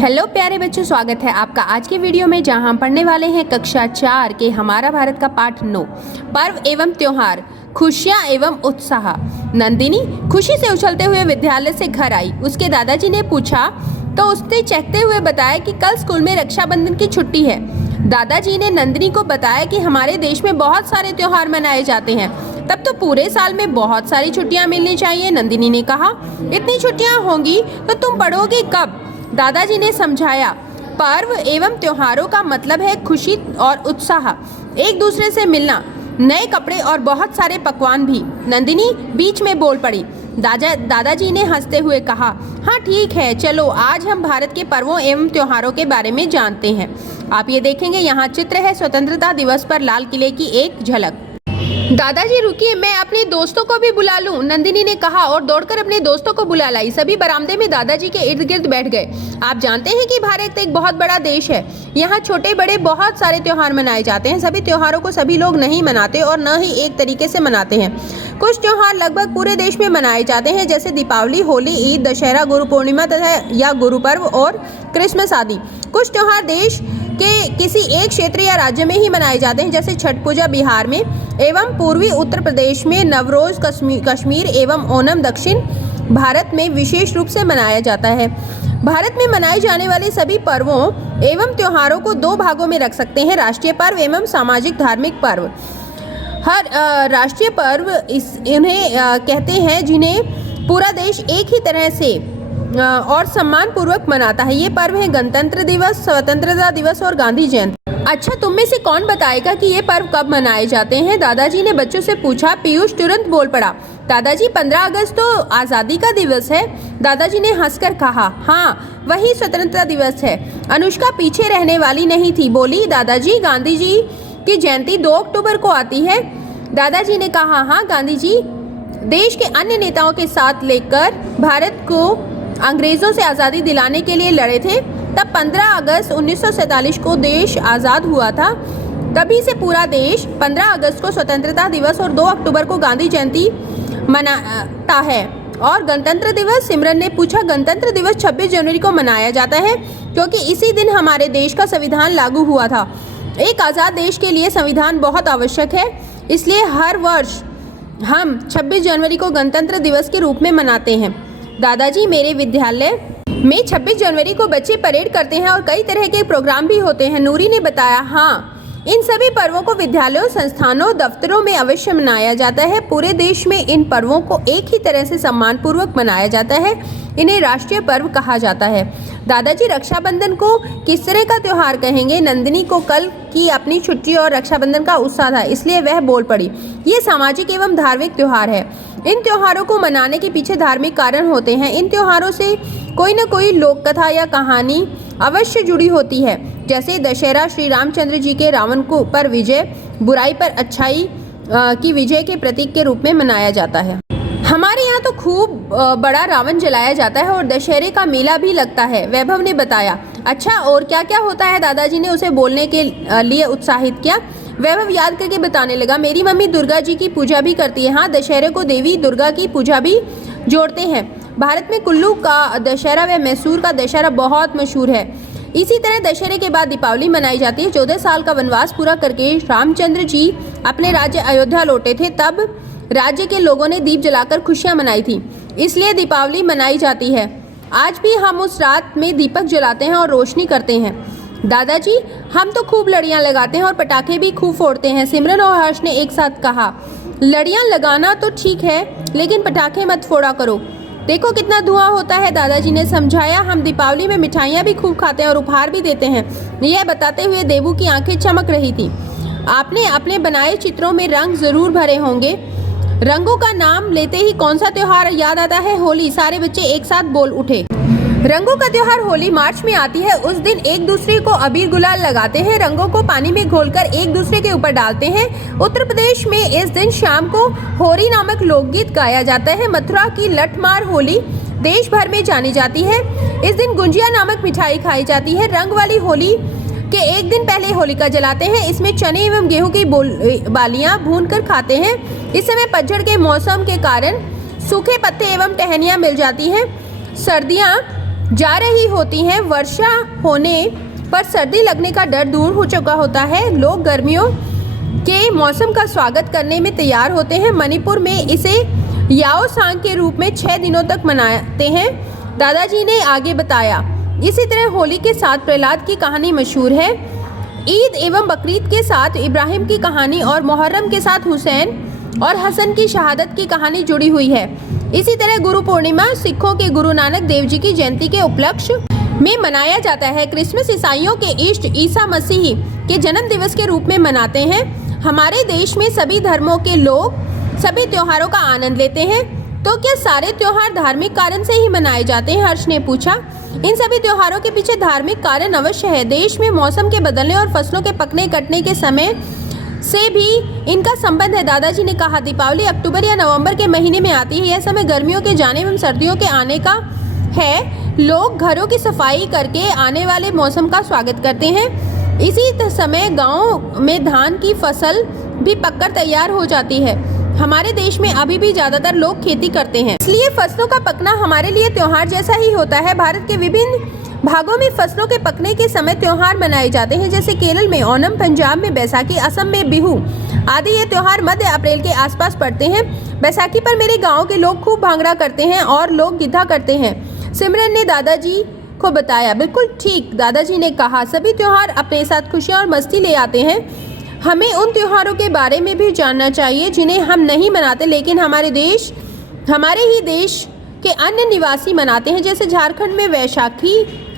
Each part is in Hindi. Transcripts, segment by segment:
हेलो प्यारे बच्चों, स्वागत है आपका आज के वीडियो में, जहां हम पढ़ने वाले हैं कक्षा 4 के हमारा भारत का पाठ 9 पर्व एवं त्योहार, खुशियां एवं उत्साह। नंदिनी खुशी से उछलते हुए विद्यालय से घर आई। उसके दादाजी ने पूछा तो उसने चहकते हुए बताया कि कल स्कूल में रक्षाबंधन की छुट्टी है। दादाजी ने नंदिनी को बताया कि हमारे देश में बहुत सारे त्योहार मनाए जाते हैं, तब तो पूरे साल में बहुत सारी छुट्टियां मिलनी चाहिए। नंदिनी ने कहा, इतनी छुट्टियां होंगी तो तुम पढ़ोगे कब? दादाजी ने समझाया, पर्व एवं त्योहारों का मतलब है खुशी और उत्साह, एक दूसरे से मिलना, नए कपड़े और बहुत सारे पकवान भी। नंदिनी बीच में बोल पड़ी। दादाजी ने हंसते हुए कहा, हाँ ठीक है, चलो आज हम भारत के पर्वों एवं त्योहारों के बारे में जानते हैं। आप ये देखेंगे, यहाँ चित्र है स्वतंत्रता दिवस पर लाल किले की एक झलक। दादाजी रुकिए, मैं अपने दोस्तों को भी बुला लूं, नंदिनी ने कहा और दौड़कर अपने दोस्तों को बुला लाई। सभी बरामदे में दादाजी के इर्द गिर्द बैठ गए। आप जानते हैं कि भारत एक बहुत बड़ा देश है। यहाँ छोटे बड़े बहुत सारे त्योहार मनाए जाते हैं। सभी त्योहारों को सभी लोग नहीं मनाते और न ही एक तरीके से मनाते हैं। कुछ त्योहार लगभग पूरे देश में मनाए जाते हैं, जैसे दीपावली, होली, ईद, दशहरा, गुरु पूर्णिमा तथा या गुरु पर्व और क्रिसमस आदि। कुछ त्योहार देश के किसी एक क्षेत्र या राज्य में ही मनाए जाते हैं, जैसे छठ पूजा बिहार में एवं पूर्वी उत्तर प्रदेश में, नवरोज कश्मीर एवं ओणम दक्षिण भारत में विशेष रूप से मनाया जाता है। भारत में मनाए जाने वाले सभी पर्वों एवं त्योहारों को दो भागों में रख सकते हैं, राष्ट्रीय पर्व एवं सामाजिक धार्मिक पर्व। हर राष्ट्रीय पर्व इन्हें कहते हैं जिन्हें पूरा देश एक ही तरह से और सम्मान पूर्वक मनाता है। ये पर्व है गणतंत्र दिवस, स्वतंत्रता दिवस और गांधी जयंती। अच्छा, तुम में से कौन बताएगा कि ये पर्व कब मनाए जाते हैं? दादाजी ने बच्चों से पूछा। पीयूष तुरंत बोल पड़ा, दादाजी 15 अगस्त तो आज़ादी का दिवस है। दादाजी ने हंसकर कहा, हाँ वही स्वतंत्रता दिवस है। अनुष्का पीछे रहने वाली नहीं थी, बोली, दादाजी गांधी जी की जयंती 2 अक्टूबर को आती है। दादाजी ने कहा, हाँ गांधी जी देश के अन्य नेताओं के साथ लेकर भारत को अंग्रेजों से आज़ादी दिलाने के लिए लड़े थे। तब 15 अगस्त 1947 को देश आज़ाद हुआ था। तभी से पूरा देश 15 अगस्त को स्वतंत्रता दिवस और 2 अक्टूबर को गांधी जयंती मनाता है। और गणतंत्र दिवस? सिमरन ने पूछा। गणतंत्र दिवस 26 जनवरी को मनाया जाता है, क्योंकि इसी दिन हमारे देश का संविधान लागू हुआ था। एक आज़ाद देश के लिए संविधान बहुत आवश्यक है, इसलिए हर वर्ष हम 26 जनवरी को गणतंत्र दिवस के रूप में मनाते हैं। दादाजी, मेरे विद्यालय में 26 जनवरी को बच्चे परेड करते हैं और कई तरह के प्रोग्राम भी होते हैं, नूरी ने बताया। हाँ, इन सभी पर्वों को विद्यालयों, संस्थानों, दफ्तरों में अवश्य मनाया जाता है। पूरे देश में इन पर्वों को एक ही तरह से सम्मानपूर्वक मनाया जाता है। इन्हें राष्ट्रीय पर्व कहा जाता है। दादाजी, रक्षाबंधन को किस तरह का त्योहार कहेंगे? नंदिनी को कल की अपनी छुट्टी और रक्षाबंधन का उत्साह था, इसलिए वह बोल पड़ी। ये सामाजिक एवं धार्मिक त्योहार है। इन त्योहारों को मनाने के पीछे धार्मिक कारण होते हैं। इन त्योहारों से कोई न कोई लोक कथा या कहानी अवश्य जुड़ी होती है, जैसे दशहरा श्री रामचंद्र जी के रावण को पर विजय, बुराई पर अच्छाई की विजय के प्रतीक के रूप में मनाया जाता है। हमारे यहाँ तो खूब बड़ा रावण जलाया जाता है और दशहरे का मेला भी लगता है, वैभव ने बताया। अच्छा, और क्या क्या होता है? दादाजी ने उसे बोलने के लिए उत्साहित किया। वैभव याद करके बताने लगा, मेरी मम्मी दुर्गा जी की पूजा भी करती है। हाँ, दशहरे को देवी दुर्गा की पूजा भी जोड़ते हैं। भारत में कुल्लू का दशहरा व मैसूर का दशहरा बहुत मशहूर है। इसी तरह दशहरे के बाद दीपावली मनाई जाती है। 14 साल का वनवास पूरा करके रामचंद्र जी अपने राज्य अयोध्या लौटे थे, तब राज्य के लोगों ने दीप जलाकर खुशियां मनाई थी, इसलिए दीपावली मनाई जाती है। आज भी हम उस रात में दीपक जलाते हैं और रोशनी करते हैं। दादाजी, हम तो खूब लड़ियां लगाते हैं और पटाखे भी खूब फोड़ते हैं, सिमरन और हर्ष ने एक साथ कहा। लड़ियां लगाना तो ठीक है, लेकिन पटाखे मत फोड़ा करो, देखो कितना धुआं होता है, दादाजी ने समझाया। हम दीपावली में मिठाइयाँ भी खूब खाते हैं और उपहार भी देते हैं। यह बताते हुए देवू की आंखें चमक रही थी। आपने अपने बनाए चित्रों में रंग जरूर भरे होंगे। रंगों का नाम लेते ही कौन सा त्योहार याद आता है? होली, सारे बच्चे एक साथ बोल उठे। रंगों का त्योहार होली मार्च में आती है। उस दिन एक दूसरे को अबीर गुलाल लगाते हैं, रंगों को पानी में घोलकर एक दूसरे के ऊपर डालते हैं। उत्तर प्रदेश में इस दिन शाम को होरी नामक लोकगीत गाया जाता है। मथुरा की लठमार होली देश भर में जानी जाती है। इस दिन गुंजिया नामक मिठाई खाई जाती है। रंग वाली होली के एक दिन पहले होलिका जलाते हैं। इसमें चने एवं गेहूं की बालियां भूनकर खाते हैं। इस समय पतझड़ के मौसम के कारण सूखे पत्ते एवं टहनियाँ मिल जाती हैं। सर्दियाँ जा रही होती हैं। वर्षा होने पर सर्दी लगने का डर दूर हो चुका होता है। लोग गर्मियों के मौसम का स्वागत करने में तैयार होते हैं। मणिपुर में इसे याओ सांग के रूप में 6 दिनों तक मनाते हैं, दादाजी ने आगे बताया। इसी तरह होली के साथ प्रहलाद की कहानी मशहूर है। ईद एवं बकरीद के साथ इब्राहिम की कहानी और मुहर्रम के साथ हुसैन और हसन की शहादत की कहानी जुड़ी हुई है। इसी तरह गुरु पूर्णिमा सिखों के गुरु नानक देव जी की जयंती के उपलक्ष्य में मनाया जाता है। क्रिसमस ईसाइयों के इष्ट ईसा मसीह के जन्म दिवस के रूप में मनाते हैं। हमारे देश में सभी धर्मों के लोग सभी त्योहारों का आनंद लेते हैं। तो क्या सारे त्योहार धार्मिक कारण से ही मनाए जाते हैं? हर्ष ने पूछा। इन सभी त्योहारों के पीछे धार्मिक कारण अवश्य है। देश में मौसम के बदलने और फसलों के पकने कटने के समय से भी इनका संबंध है, दादाजी ने कहा। दीपावली अक्टूबर या नवंबर के महीने में आती है। यह समय गर्मियों के जाने एवं सर्दियों के आने का है। लोग घरों की सफाई करके आने वाले मौसम का स्वागत करते हैं। इसी समय गाँव में धान की फसल भी पककर तैयार हो जाती है। हमारे देश में अभी भी ज्यादातर लोग खेती करते हैं, इसलिए फसलों का पकना हमारे लिए त्योहार जैसा ही होता है। भारत के विभिन्न भागों में फसलों के पकने के समय त्योहार मनाए जाते हैं, जैसे केरल में ओणम, पंजाब में बैसाखी, असम में बिहू आदि। ये त्योहार मध्य अप्रैल के आसपास पड़ते हैं। बैसाखी पर मेरे गाँव के लोग खूब भांगड़ा करते हैं और लोग गिद्धा करते हैं, सिमरन ने दादाजी को बताया। बिल्कुल ठीक, दादाजी ने कहा। सभी त्योहार अपने साथ खुशियाँ और मस्ती ले आते हैं। हमें उन त्योहारों के बारे में भी जानना चाहिए जिन्हें हम नहीं मनाते, लेकिन हमारे ही देश के अन्य निवासी मनाते हैं। जैसे झारखंड में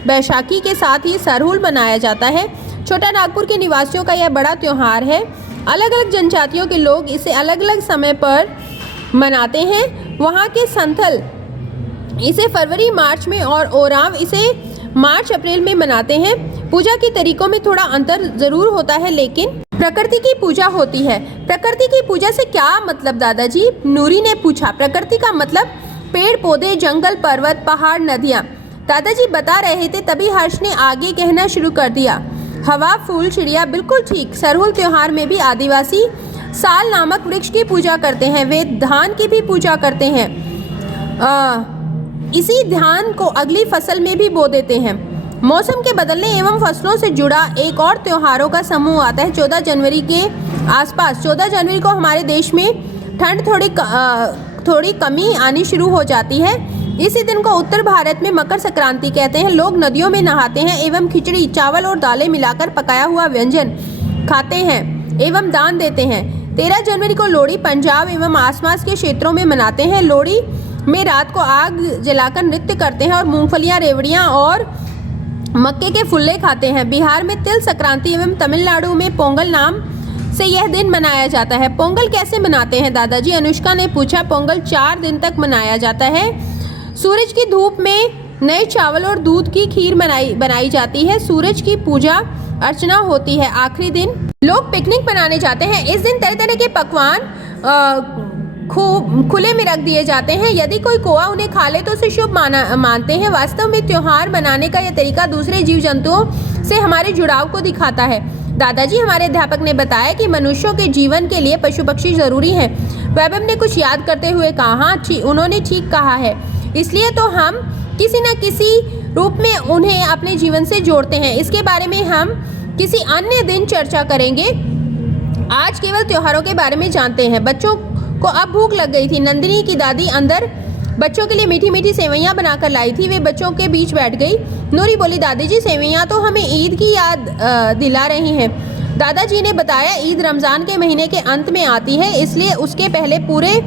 बैसाखी के साथ ही सरहुल मनाया जाता है। छोटा नागपुर के निवासियों का यह बड़ा त्योहार है। अलग अलग जनजातियों के लोग इसे अलग अलग समय पर मनाते हैं। वहाँ के संथल इसे फरवरी मार्च में और ओराव इसे मार्च अप्रैल में मनाते हैं। पूजा के तरीकों में थोड़ा अंतर जरूर होता है, लेकिन प्रकृति की पूजा होती है। प्रकृति की पूजा से क्या मतलब दादाजी? नूरी ने पूछा। प्रकृति का मतलब पेड़ पौधे, जंगल, पर्वत, पहाड़, नदियाँ, दादाजी बता रहे थे। तभी हर्ष ने आगे कहना शुरू कर दिया। हवा, फूल, चिड़िया। बिल्कुल ठीक। सरहुल त्योहार में भी आदिवासी साल नामक वृक्ष की पूजा करते हैं। वे धान की भी पूजा करते हैं। इसी धान को अगली फसल में भी बो देते हैं। मौसम के बदलने एवं फसलों से जुड़ा एक और त्योहारों का समूह आता है 14 जनवरी के आसपास। 14 जनवरी को हमारे देश में ठंड थोड़ी कमी आनी शुरू हो जाती है। इसी दिन को उत्तर भारत में मकर संक्रांति कहते हैं। लोग नदियों में नहाते हैं एवं खिचड़ी, चावल और दालें मिलाकर पकाया हुआ व्यंजन खाते हैं एवं दान देते हैं। 13 जनवरी को लोहड़ी पंजाब एवं आसपास के क्षेत्रों में मनाते हैं। लोहड़ी में रात को आग जलाकर नृत्य करते हैं और मूंगफलियां, रेवड़ियां और मक्के के फुल्ले खाते हैं। बिहार में तिल संक्रांति एवं तमिलनाडु में पोंगल नाम से यह दिन मनाया जाता है। पोंगल कैसे मनाते हैं दादाजी? अनुष्का ने पूछा। पोंगल 4 दिन तक मनाया जाता है। सूरज की धूप में नए चावल और दूध की खीर बनाई जाती है। सूरज की पूजा अर्चना होती है। आखिरी दिन लोग पिकनिक मनाने जाते हैं। इस दिन तरह तरह के पकवान खुले में रख दिए जाते हैं। यदि कोई कौवा उन्हें खा ले तो उसे शुभ मानते हैं। वास्तव में त्योहार मनाने का यह तरीका दूसरे जीव जंतुओं से हमारे जुड़ाव को दिखाता है। दादाजी, हमारे अध्यापक ने बताया कि मनुष्यों के जीवन के लिए पशु पक्षी जरूरी हैं। वैभव ने कुछ याद करते हुए कहा। हाँ, उन्होंने ठीक कहा है। इसलिए तो हम किसी न किसी रूप में उन्हें अपने जीवन से जोड़ते हैं। इसके बारे में हम किसी अन्य दिन चर्चा करेंगे। आज केवल त्योहारों के बारे में जानते हैं। बच्चों को अब भूख लग गई थी। नंदिनी की दादी अंदर बच्चों के लिए मीठी मीठी सेवइयां बनाकर लाई थी। वे बच्चों के बीच बैठ गई। नूरी बोली, दादी जी, सेवइयां तो हमें ईद की याद दिला रही हैं। दादाजी ने बताया, ईद रमज़ान के महीने के अंत में आती है, इसलिए उसके पहले पूरे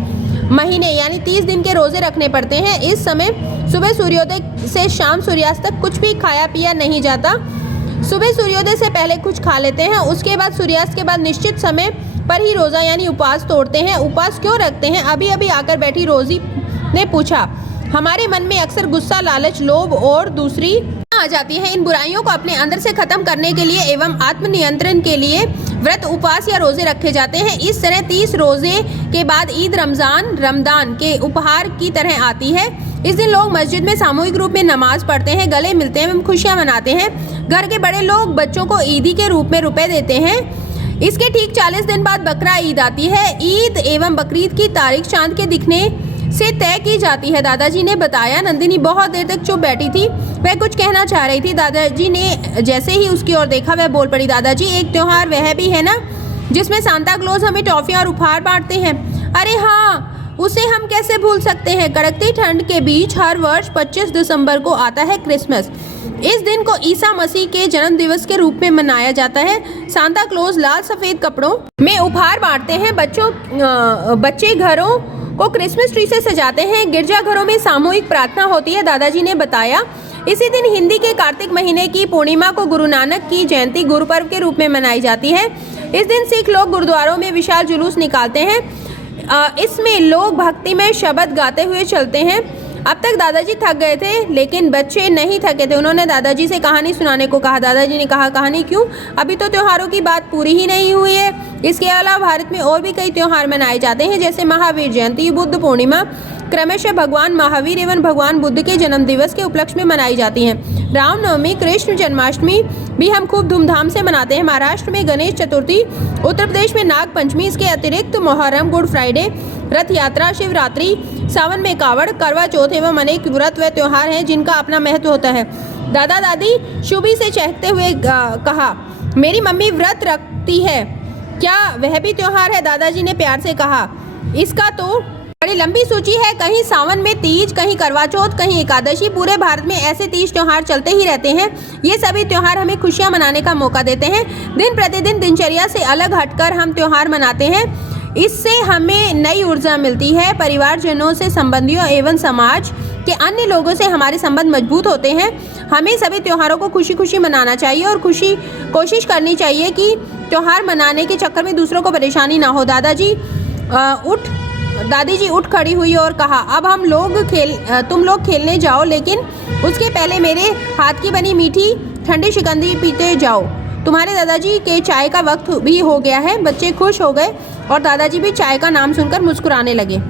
महीने यानी 30 दिन के रोज़े रखने पड़ते हैं। इस समय सुबह सूर्योदय से शाम सूर्यास्त तक कुछ भी खाया पिया नहीं जाता। सुबह सूर्योदय से पहले कुछ खा लेते हैं, उसके बाद सूर्यास्त के बाद निश्चित समय पर ही रोज़ा यानी उपवास तोड़ते हैं। उपवास क्यों रखते हैं? अभी अभी आकर बैठी रोजी ने पूछा। हमारे मन में अक्सर गुस्सा, लालच, लोभ और दूसरी आ जाती है। इन बुराइयों को अपने अंदर से खत्म करने के लिए एवं आत्मनियंत्रण के लिए व्रत, उपवास या रोजे रखे जाते हैं। इस तरह 30 रोजे के बाद ईद रमदान के उपहार की तरह आती है। इस दिन लोग मस्जिद में सामूहिक रूप में नमाज पढ़ते हैं, गले मिलते हैं एवं खुशियां मनाते हैं। घर के बड़े लोग बच्चों को ईदी के रूप में रुपए देते हैं। इसके ठीक 40 दिन बाद बकरा ईद आती है। ईद एवं बकरीद की तारीख चांद के दिखने से तय की जाती है, दादाजी ने बताया। नंदिनी बहुत देर तक चुप बैठी थी। वह कुछ कहना चाह रही थी। दादाजी ने जैसे ही उसकी ओर देखा वह बोल पड़ी, दादाजी एक त्योहार वह भी है ना जिसमें सांता क्लॉज हमें टॉफियां और उपहार बांटते हैं। अरे हाँ, उसे हम कैसे भूल सकते हैं। कड़कती ठंड के बीच हर वर्ष 25 दिसंबर को आता है क्रिसमस। इस दिन को ईसा मसीह के जन्म दिवस के रूप में मनाया जाता है। सांता क्लॉज लाल सफेद कपड़ों में उपहार बांटते हैं। बच्चे घरों को क्रिसमस ट्री से सजाते हैं। गिरजाघरों में सामूहिक प्रार्थना होती है, दादाजी ने बताया। इसी दिन हिंदी के कार्तिक महीने की पूर्णिमा को गुरु नानक की जयंती गुरु पर्व के रूप में मनाई जाती है। इस दिन सिख लोग गुरुद्वारों में विशाल जुलूस निकालते हैं। इसमें लोग भक्तिमय शब्द गाते हुए चलते हैं। अब तक दादाजी थक गए थे, लेकिन बच्चे नहीं थके थे। उन्होंने दादाजी से कहानी सुनाने को कहा। दादाजी ने कहा, कहानी क्यों? अभी तो त्योहारों की बात पूरी ही नहीं हुई है। इसके अलावा भारत में और भी कई त्योहार मनाए जाते हैं, जैसे महावीर जयंती, बुद्ध पूर्णिमा, क्रमशः भगवान महावीर एवं भगवान बुद्ध के जन्म दिवस के उपलक्ष्य में मनाई जाती हैं। रामनवमी, कृष्ण जन्माष्टमी भी हम खूब धूमधाम से मनाते हैं। महाराष्ट्र में गणेश चतुर्थी, उत्तर प्रदेश में नाग पंचमी, इसके अतिरिक्त मुहर्रम, गुड फ्राइडे, रथ यात्रा, शिवरात्रि, सावन में कावड़, करवा चौथ एवं अनेक व्रत व त्योहार हैं जिनका अपना महत्व होता है। दादा दादी शुभी से चहकते हुए कहा, मेरी मम्मी व्रत रखती है, क्या वह भी त्योहार है? दादाजी ने प्यार से कहा, इसका तो बड़ी लंबी सूची है। कहीं सावन में तीज, कहीं करवा चौथ, कहीं एकादशी। पूरे भारत में ऐसे तीज त्योहार चलते ही रहते हैं। ये सभी त्योहार हमें खुशियां मनाने का मौका देते हैं। दिन प्रतिदिन दिनचर्या से अलग हटकर हम त्योहार मनाते हैं। इससे हमें नई ऊर्जा मिलती है। परिवारजनों से, संबंधियों एवं समाज के अन्य लोगों से हमारे संबंध मजबूत होते हैं। हमें सभी त्योहारों को खुशी खुशी मनाना चाहिए और कोशिश करनी चाहिए कि त्योहार मनाने के चक्कर में दूसरों को परेशानी ना हो। दादी जी उठ खड़ी हुई और कहा, अब तुम लोग खेलने जाओ, लेकिन उसके पहले मेरे हाथ की बनी मीठी ठंडी शिकंजी पीते जाओ। तुम्हारे दादाजी के चाय का वक्त भी हो गया है। बच्चे खुश हो गए और दादाजी भी चाय का नाम सुनकर मुस्कुराने लगे।